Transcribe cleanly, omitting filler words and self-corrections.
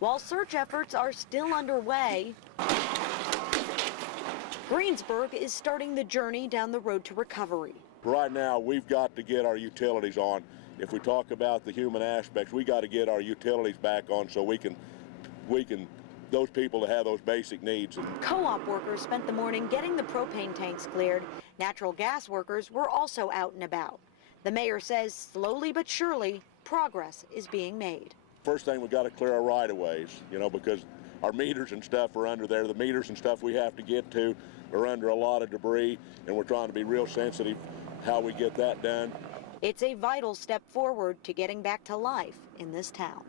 While search efforts are still underway, Greensburg is starting the journey down the road to recovery. Right now, we've got to get our utilities on. If we talk about the human aspects, we got to get our utilities back on so we can those people to have those basic needs. Co-op workers spent the morning getting the propane tanks cleared. Natural gas workers were also out and about. The mayor says slowly but surely, progress is being made. First thing, we got to clear our right-of-ways, because our meters and stuff are under there. The meters and stuff we have to get to are under a lot of debris, and we're trying to be real sensitive how we get that done. It's a vital step forward to getting back to life in this town.